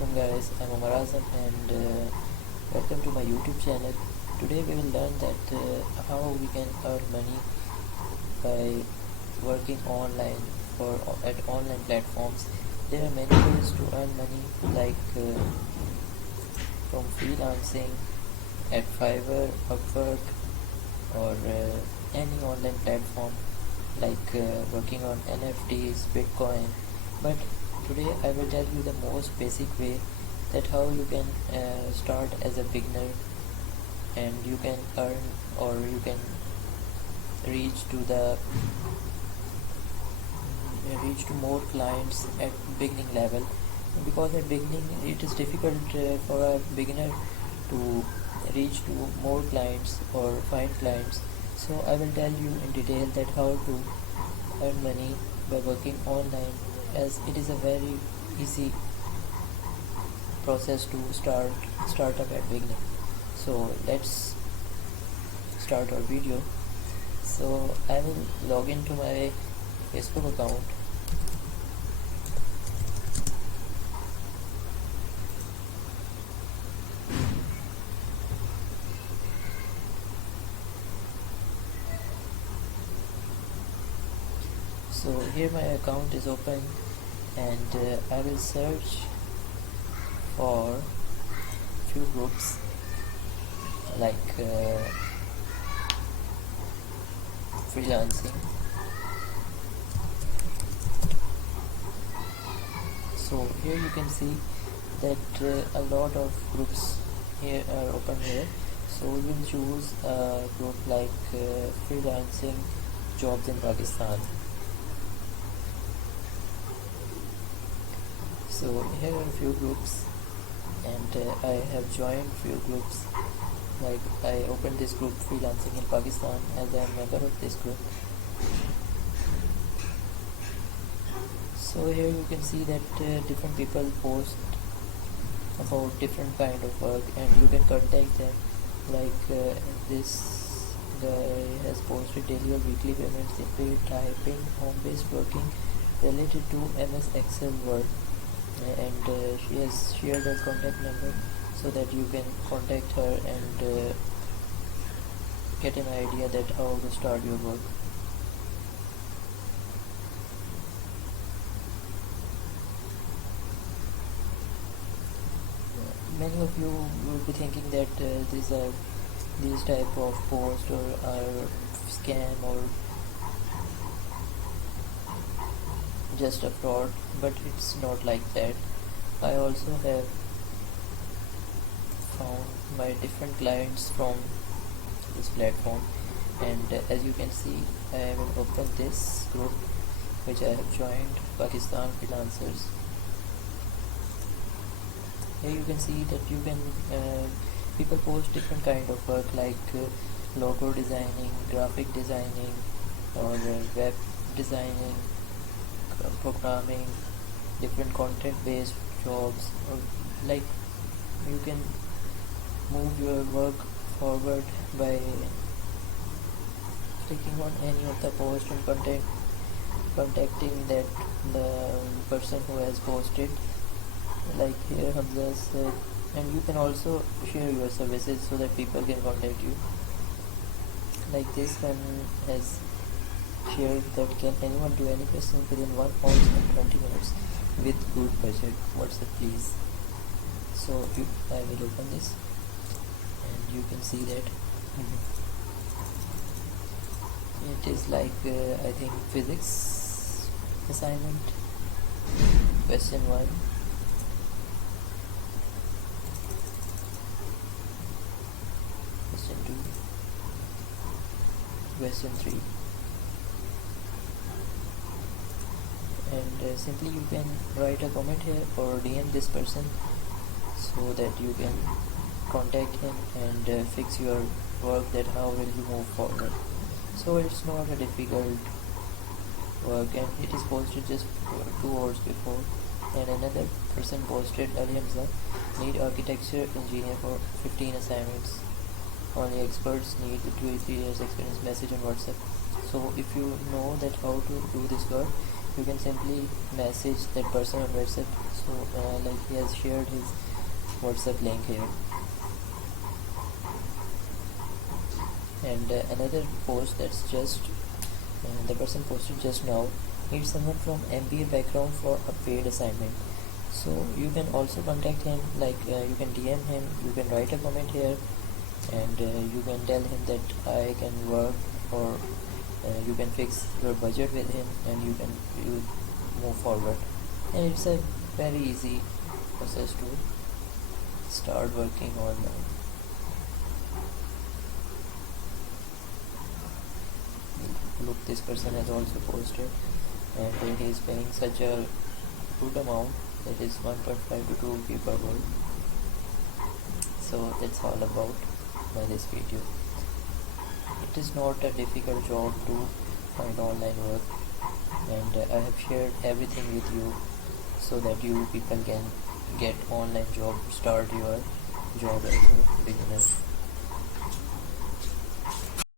Assalamualaikum guys, I'm Umer and welcome to my YouTube channel. Today we will learn that how we can earn money by working online or at online platforms. There are many ways to earn money, like from freelancing at Fiverr, Upwork, or any online platform, like working on NFTs, Bitcoin. But today I will tell you the most basic way that how you can start as a beginner, and you can earn, or you can reach to more clients at beginning level, because at beginning it is difficult for a beginner to reach to more clients or find clients. So I will tell you in detail that how to earn money by working online, as it is a very easy process to start up at beginning. So let's start our video. So I will log into my Facebook account. So here my account is open, and I will search for few groups like freelancing. So here you can see that a lot of groups here are open here. So we will choose a group like freelancing jobs in Pakistan. So here are a few groups, and I have joined few groups. Like I opened this group freelancing in Pakistan, as I am a member of this group. So here you can see that different people post about different kind of work, and you can contact them. Like this guy has posted daily or weekly payments in paid typing, home-based working related to MS Excel work, and she has shared her contact number so that you can contact her and get an idea that how to start your work. Many of you will be thinking that these type of posts or are scam or just a fraud, but it's not like that. I also have found my different clients from this platform, and as you can see, I will open this group which I have joined, Pakistan freelancers. Here you can see that you can people post different kind of work, like logo designing, graphic designing, or web designing, programming, different content based jobs, or like you can move your work forward by clicking on any of the post and contacting that the person who has posted. Like here Hamza said, and you can also share your services so that people can contact you. Like this one has shared that can anyone do any question within 1 hour and 20 minutes with good budget, WhatsApp please. So I will open this, and you can see that it is like I think physics assignment, question 1, question 2, question 3, and simply you can write a comment here or DM this person so that you can contact him and fix your work, that how will you move forward. So it's not a difficult work, and it is posted just 2 hours before. And another person posted, Ali Hamza, need architecture engineer for 15 assignments, only experts need 2 3 years experience, message on WhatsApp. So if you know that how to do this work, you can simply message that person on WhatsApp. So like he has shared his WhatsApp link here. And another post that's just the person posted just now needs someone from MBA background for a paid assignment. So you can also contact him, like you can DM him, you can write a comment here, and you can tell him that I can work, or you can fix your budget with him, and you move forward. And it's a very easy process to start working online. Look, this person has also posted, and he is paying such a good amount, that is 1.5 to 2 rupee per word. So that's all about this video. It is not a difficult job to find online work, and I have shared everything with you so that you people can get online job, start your job as a beginner.